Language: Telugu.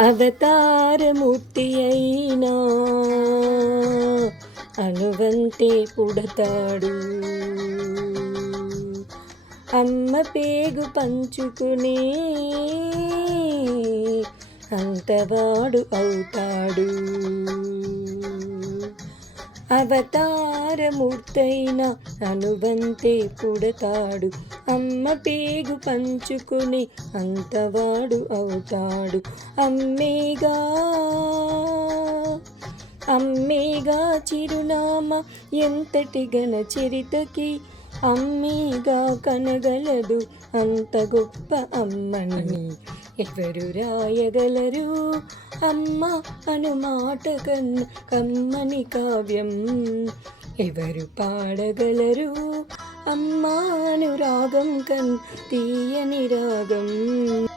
అవతారమూర్తి అయినా అనువంతే పుడతాడు. అమ్మ పేగు పంచుకుని అంతవాడు అవుతాడు. అవతారమూర్తైన అనువంతే పుడతాడు. అమ్మ పేగు పంచుకుని అంతవాడు అవుతాడు. అమ్మేగా అమ్మేగా చిరునామా ఎంతటి ఘన చరితకి. అమ్మేగా కనగలదు అంత గొప్ప అమ్మని. ఎవరు రాయగలరు అమ్మ అను మాట కన్నా కమ్మని కావ్యం? ఎవరు పాడగలరు అమ్మ అనురాగం కన్నా తీయని రాగం?